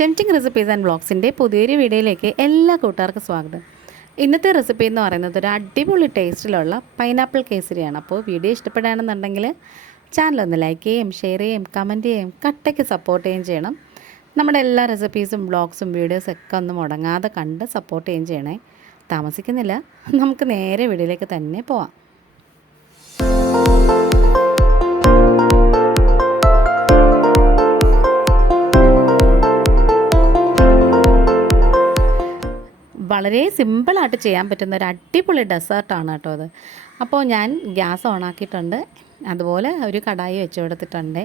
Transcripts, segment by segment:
Tempting recipes and ബ്ലോഗ്സിന്റെ പുതിയൊരു വീഡിയോയിലേക്ക് എല്ലാ കൂട്ടുകാർക്കും സ്വാഗതം. ഇന്നത്തെ റെസിപ്പി എന്ന് പറയുന്നത് ഒരു അടിപൊളി ടേസ്റ്റിലുള്ള പൈനാപ്പിൾ കേസരിയാണ്. അപ്പോൾ വീഡിയോ ഇഷ്ടപ്പെടുകയാണെന്നുണ്ടെങ്കിൽ ചാനൽ ഒന്ന് ലൈക്ക് ചെയ്യും ഷെയർ ചെയ്യും കമന്റ് ചെയ്യും കട്ടയ്ക്ക് സപ്പോർട്ട് ചെയ്യുകയും ചെയ്യണം. നമ്മുടെ എല്ലാ റെസിപ്പീസും ബ്ലോഗ്സും വീഡിയോസും ഒക്കെ ഒന്ന് മുടങ്ങാതെ കണ്ട് സപ്പോർട്ട് ചെയ്യുകയും ചെയ്യണേ. താമസിക്കുന്നില്ല. നമുക്ക് നേരെ വീഡിയോയിലേക്ക് തന്നെ പോവാം. വളരെ സിമ്പിളായിട്ട് ചെയ്യാൻ പറ്റുന്ന ഒരു അടിപൊളി ഡെസേർട്ടാണ് കേട്ടോ അത്. അപ്പോൾ ഞാൻ ഗ്യാസ് ഓണാക്കിയിട്ടുണ്ട് അതുപോലെ ഒരു കടായി വെച്ച് കൊടുത്തിട്ടുണ്ട്.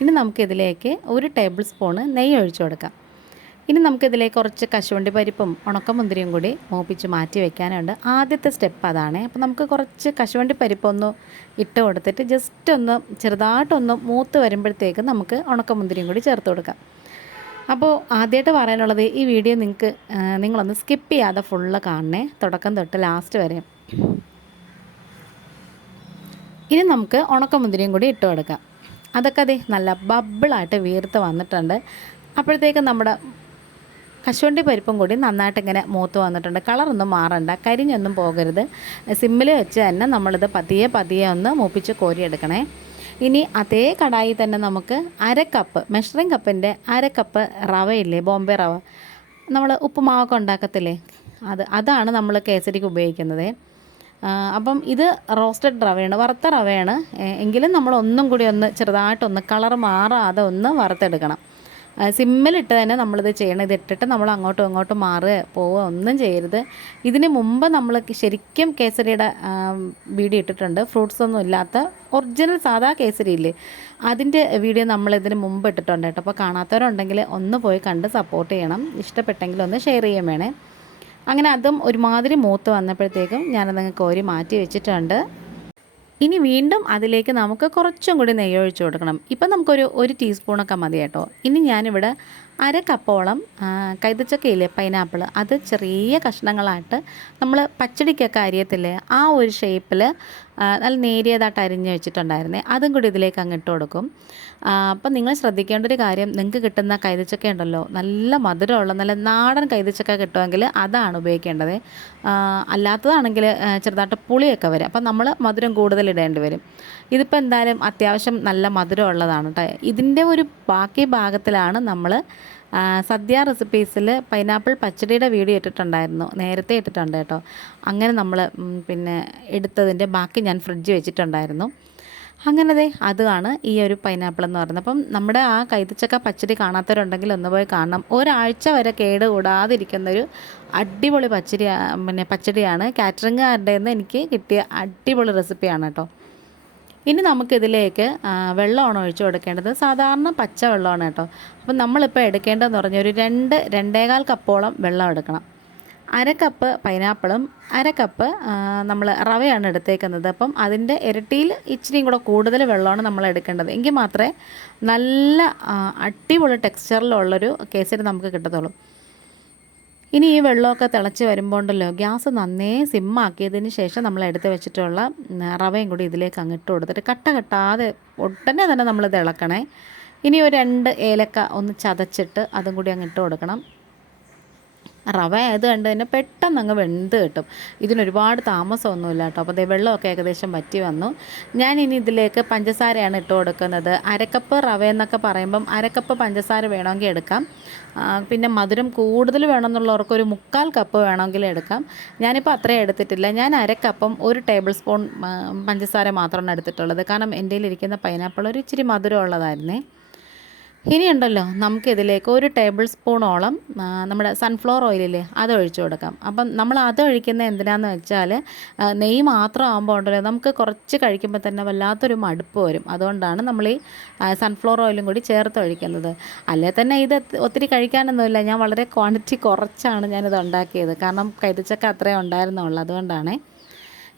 ഇനി നമുക്കിതിലേക്ക് ഒരു ടേബിൾ സ്പൂണ് നെയ്യ് ഒഴിച്ചു കൊടുക്കാം. ഇനി നമുക്കിതിലേക്ക് കുറച്ച് കശുവണ്ടി പരിപ്പും ഉണക്കമുന്തിരിയും കൂടി മൂപ്പിച്ച് മാറ്റി വെക്കാനുണ്ട്. ആദ്യത്തെ സ്റ്റെപ്പ് അതാണ്. അപ്പോൾ നമുക്ക് കുറച്ച് കശുവണ്ടി പരിപ്പൊന്ന് ഇട്ട് കൊടുത്തിട്ട് ജസ്റ്റ് ഒന്ന് ചെറുതായിട്ടൊന്ന് മൂത്ത് വരുമ്പോഴത്തേക്ക് നമുക്ക് ഉണക്കമുന്തിരിയും കൂടി ചേർത്ത് കൊടുക്കാം. അപ്പോൾ ആദ്യമായിട്ട് പറയാനുള്ളത് ഈ വീഡിയോ നിങ്ങൾക്ക് നിങ്ങളൊന്ന് സ്കിപ്പ് ചെയ്യാതെ ഫുള്ള് കാണണേ. തുടക്കം തൊട്ട് ലാസ്റ്റ് വരെ. ഇനി നമുക്ക് ഉണക്കമുന്തിരിയും കൂടി ഇട്ട് കൊടുക്കാം. അതൊക്കെ അതെ നല്ല ബബിളായിട്ട് വീർത്ത് വന്നിട്ടുണ്ട്. അപ്പോഴത്തേക്ക് നമ്മുടെ കശുവണ്ടി പരിപ്പും കൂടി നന്നായിട്ട് ഇങ്ങനെ മൂത്ത് വന്നിട്ടുണ്ട്. കളറൊന്നും മാറണ്ട കരിഞ്ഞൊന്നും പോകരുത്. സിമ്മിൽ വെച്ച് തന്നെ നമ്മളിത് പതിയെ പതിയെ ഒന്ന് മൂപ്പിച്ച് കോരിയെടുക്കണേ. ഇനി അതേ കടായി തന്നെ നമുക്ക് അര കപ്പ് മെഷറിംഗ് കപ്പിന്റെ അര കപ്പ് റവയില്ലേ? ബോംബെ റവ. നമ്മൾ ഉപ്പുമാവൊക്കെ ഉണ്ടാക്കത്തില്ലേ? അത് അതാണ് നമ്മൾ കേസരിക്ക് ഉപയോഗിക്കുന്നത്. അപ്പം ഇത് റോസ്റ്റഡ് റവയാണ് വറുത്ത റവയാണ്. എങ്കിലും നമ്മൾ ഒന്നും കൂടി ഒന്ന് ചെറുതായിട്ടൊന്ന് കളർ മാറാതെ ഒന്ന് വറുത്തെടുക്കണം. സിമ്മിലിട്ട് തന്നെ നമ്മളിത് ചെയ്യണം. ഇത് ഇട്ടിട്ട് നമ്മൾ അങ്ങോട്ടും ഇങ്ങോട്ടും മാറുക പോവുക ഒന്നും ചെയ്യരുത്. ഇതിന് മുമ്പ് നമ്മൾ ശരിക്കും കേസരിയുടെ വീഡിയോ ഇട്ടിട്ടുണ്ട്. ഫ്രൂട്ട്സ് ഒന്നും ഇല്ലാത്ത ഒറിജിനൽ സാധാ കേസരി ഇല്ലേ? അതിന്റെ വീഡിയോ നമ്മൾ ഇതിന് മുമ്പ് ഇട്ടിട്ടുണ്ട് കേട്ടോ. അപ്പോൾ കാണാത്തവരുണ്ടെങ്കിൽ ഒന്ന് പോയി കണ്ട് സപ്പോർട്ട് ചെയ്യണം. ഇഷ്ടപ്പെട്ടെങ്കിൽ ഒന്ന് ഷെയർ ചെയ്യാൻ വേണേ. അങ്ങനെ അതും ഒരുമാതിരി മൂത്ത് വന്നപ്പോഴത്തേക്കും ഞാനതങ്ങ് കോരി മാറ്റി വെച്ചിട്ടുണ്ട്. ഇനി വീണ്ടും അതിലേക്ക് നമുക്ക് കുറച്ചും കൂടി നെയ്യ് ഒഴിച്ച് കൊടുക്കണം. ഇപ്പം നമുക്കൊരു ഒരു ടീസ്പൂണൊക്കെ മതി കേട്ടോ. ഇനി ഞാനിവിടെ അര കപ്പോളം കൈതച്ചക്കയില്ലേ പൈനാപ്പിൾ അത് ചെറിയ കഷ്ണങ്ങളായിട്ട് നമ്മൾ പച്ചടിക്കൊക്കെ അരിയത്തില്ലേ ആ ഒരു ഷേപ്പിൽ നല്ല നേരിയതായിട്ട് അരിഞ്ഞ് വെച്ചിട്ടുണ്ടായിരുന്നേ. അതും കൂടി ഇതിലേക്ക് അങ്ങ് ഇട്ട് കൊടുക്കും. അപ്പം നിങ്ങൾ ശ്രദ്ധിക്കേണ്ട ഒരു കാര്യം നിങ്ങൾക്ക് കിട്ടുന്ന കൈതച്ചക്ക ഉണ്ടല്ലോ നല്ല മധുരമുള്ള നല്ല നാടൻ കൈതച്ചക്ക കിട്ടുമെങ്കിൽ അതാണ് ഉപയോഗിക്കേണ്ടത്. അല്ലാത്തതാണെങ്കിൽ ചെറുതായിട്ട് പുളിയൊക്കെ വരും. അപ്പം നമ്മൾ മധുരം കൂടുതൽ ഇടേണ്ടി വരും. ഇതിപ്പോൾ എന്തായാലും അത്യാവശ്യം നല്ല മധുരമുള്ളതാണ് കേട്ടോ ഇതിന്റെ ഒരു ബാക്കി ഭാഗത്തിലാണ് നമ്മൾ സദ്യ റെസിപ്പീസിൽ പൈനാപ്പിൾ പച്ചടിയുടെ വീഡിയോ ഇട്ടിട്ടുണ്ടായിരുന്നു. നേരത്തെ ഇട്ടിട്ടുണ്ട് കേട്ടോ. അങ്ങനെ നമ്മൾ പിന്നെ എടുത്തതിന്റെ ബാക്കി ഞാൻ ഫ്രിഡ്ജ് വെച്ചിട്ടുണ്ടായിരുന്നു. അങ്ങനതെ അതാണ് ഈ ഒരു പൈനാപ്പിൾ എന്ന് പറയുന്നത്. അപ്പം നമ്മുടെ ആ കൈതച്ചക്ക പച്ചടി കാണാത്തവരുണ്ടെങ്കിൽ ഒന്ന് പോയി കാണണം. ഒരാഴ്ച വരെ കേട് കൂടാതിരിക്കുന്നൊരു അടിപൊളി പച്ചടി പിന്നെ പച്ചടിയാണ്. കാറ്ററിംഗുകാരുടെ നിന്ന് എനിക്ക് കിട്ടിയ അടിപൊളി റെസിപ്പിയാണ് കേട്ടോ ഇനി നമുക്കിതിലേക്ക് വെള്ളമാണ് ഒഴിച്ചു കൊടുക്കേണ്ടത്. സാധാരണ പച്ച വെള്ളമാണ് കേട്ടോ. അപ്പം നമ്മളിപ്പോൾ എടുക്കേണ്ടതെന്ന് പറഞ്ഞാൽ ഒരു രണ്ട് രണ്ടേകാൽ കപ്പോളം വെള്ളം എടുക്കണം. അര കപ്പ് പൈനാപ്പിളും അര കപ്പ് നമ്മൾ റവയാണ് എടുത്തേക്കുന്നത്. അപ്പം അതിന്റെ ഇരട്ടിയിൽ ഇച്ചിരിയും കൂടെ കൂടുതൽ വെള്ളമാണ് നമ്മൾ എടുക്കേണ്ടത്. എങ്കിൽ മാത്രമേ നല്ല അടിപൊളി ടെക്സ്ചറിലുള്ളൊരു കേസരി നമുക്ക് കിട്ടത്തുള്ളൂ. ഇനി ഈ വെള്ളമൊക്കെ തിളച്ച് വരുമ്പോൾ ഉണ്ടല്ലോ ഗ്യാസ് നന്നേ സിമ്മാക്കിയതിന് ശേഷം നമ്മൾ എടുത്ത് വെച്ചിട്ടുള്ള റവയും കൂടി ഇതിലേക്ക് അങ്ങ് ഇട്ട് കൊടുത്തിട്ട് കട്ട കെട്ടാതെ ഉടനെ തന്നെ നമ്മൾ ഇളക്കണേ. ഇനി ഒരു രണ്ട് ഏലക്ക ഒന്ന് ചതച്ചിട്ട് അതും കൂടി അങ്ങ് ഇട്ട് കൊടുക്കണം. റവ ആയത് കണ്ട് തന്നെ പെട്ടെന്ന് അങ്ങ് വെന്ത് കിട്ടും. ഇതിനൊരുപാട് താമസമൊന്നുമില്ല കേട്ടോ. അപ്പോൾ വെള്ളമൊക്കെ ഏകദേശം പറ്റി വന്നു. ഞാൻ ഇനി ഇതിലേക്ക് പഞ്ചസാരയാണ് ഇട്ട് കൊടുക്കുന്നത്. അരക്കപ്പ് റവ എന്നൊക്കെ പറയുമ്പം അരക്കപ്പ് പഞ്ചസാര വേണമെങ്കിൽ എടുക്കാം. പിന്നെ മധുരം കൂടുതൽ വേണമെന്നുള്ളവർക്ക് ഒരു മുക്കാൽ കപ്പ് വേണമെങ്കിൽ എടുക്കാം. ഞാനിപ്പോൾ അത്രയും എടുത്തിട്ടില്ല. ഞാൻ അരക്കപ്പം ഒരു ടേബിൾ സ്പൂൺ പഞ്ചസാര മാത്രമാണ് എടുത്തിട്ടുള്ളത്. കാരണം എന്റെ ഇരിക്കുന്ന പൈനാപ്പിൾ ഒരു ഇച്ചിരി മധുരം ഉള്ളതായിരുന്നേ ഇനിയുണ്ടല്ലോ നമുക്കിതിലേക്ക് ഒരു ടേബിൾ സ്പൂണോളം നമ്മുടെ സൺഫ്ലവർ ഓയിലില്ലേ അത് ഒഴിച്ചു കൊടുക്കാം. അപ്പം നമ്മൾ അത് ഒഴിക്കുന്നത് എന്തിനാന്ന് വെച്ചാൽ നെയ്യ് മാത്രം ആകുമ്പോൾ ഉണ്ടല്ലോ നമുക്ക് കുറച്ച് കഴിക്കുമ്പോൾ തന്നെ വല്ലാത്തൊരു മടുപ്പ് വരും. അതുകൊണ്ടാണ് നമ്മൾ ഈ സൺഫ്ലവർ ഓയിലും കൂടി ചേർത്ത് ഒഴിക്കുന്നത്. അല്ലേ തന്നെ ഇത് ഒത്തിരി കഴിക്കാനൊന്നുമില്ല ഞാൻ വളരെ ക്വാണ്ടിറ്റി കുറച്ചാണ് ഞാനിത് ഉണ്ടാക്കിയത്. കാരണം കൈതച്ചക്ക അത്രേ ഉണ്ടായിരുന്നുള്ളൂ അതുകൊണ്ടാണേ.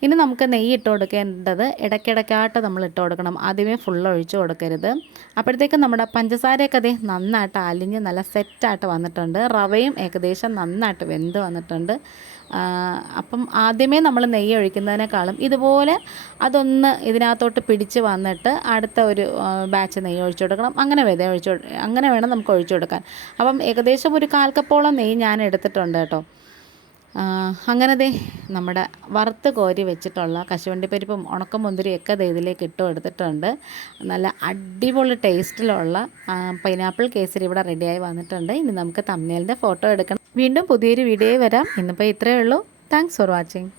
ഇനി നമുക്ക് നെയ്യ് ഇട്ട് കൊടുക്കേണ്ടത് ഇടയ്ക്കിടയ്ക്കായിട്ട് നമ്മൾ ഇട്ട് കൊടുക്കണം. ആദ്യമേ ഫുൾ ഒഴിച്ച് കൊടുക്കരുത്. അപ്പോഴത്തേക്കും നമ്മുടെ പഞ്ചസാരയൊക്കെ അതേ നന്നായിട്ട് അലിഞ്ഞ് നല്ല സെറ്റായിട്ട് വന്നിട്ടുണ്ട്. റവയും ഏകദേശം നന്നായിട്ട് വെന്ത് വന്നിട്ടുണ്ട്. അപ്പം ആദ്യമേ നമ്മൾ നെയ്യ് ഒഴിക്കുന്നതിനേക്കാളും ഇതുപോലെ അതൊന്ന് ഇതിനകത്തോട്ട് പിടിച്ച് വന്നിട്ട് അടുത്ത ഒരു ബാച്ച് നെയ്യ് ഒഴിച്ചു കൊടുക്കണം. അങ്ങനെ വിത ഒഴിച്ചു അങ്ങനെ വേണം നമുക്ക് ഒഴിച്ചു കൊടുക്കാൻ. അപ്പം ഏകദേശം ഒരു കാൽക്കപ്പോളം നെയ്യ് ഞാൻ എടുത്തിട്ടുണ്ട് കേട്ടോ. ആ, അങ്ങനെ ദേ നമ്മുടെ വറുത്ത് കോരി വെച്ചിട്ടുള്ള കശുവണ്ടിപ്പരിപ്പും ഉണക്കമുന്തിരിയൊക്കെ ദേ ഇതിലേക്ക് ഇട്ട് എടുത്തിട്ടുണ്ട് നല്ല അടിപൊളി ടേസ്റ്റിലുള്ള പൈനാപ്പിൾ കേസരി ഇവിടെ റെഡിയായി വന്നിട്ടുണ്ട്. ഇനി നമുക്ക് തമ്മിലിന്റെ ഫോട്ടോ എടുക്കണം. വീണ്ടും പുതിയൊരു വീഡിയോ വരാം. ഇന്നിപ്പോൾ ഇത്രയേ ഉള്ളൂ. Thanks for watching